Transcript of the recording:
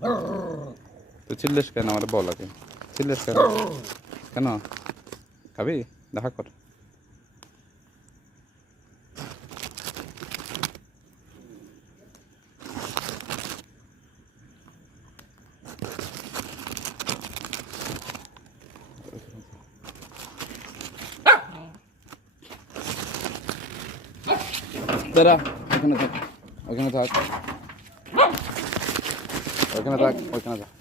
তুই চিল্লিস কেন? আমার বল আগে, চিল্লিস কেন? কেন খাবি? দেখা কর। দাঁড়া, ওখানে থাক, ওখানে থাক, ওখানে থাক, ওখানে থাক।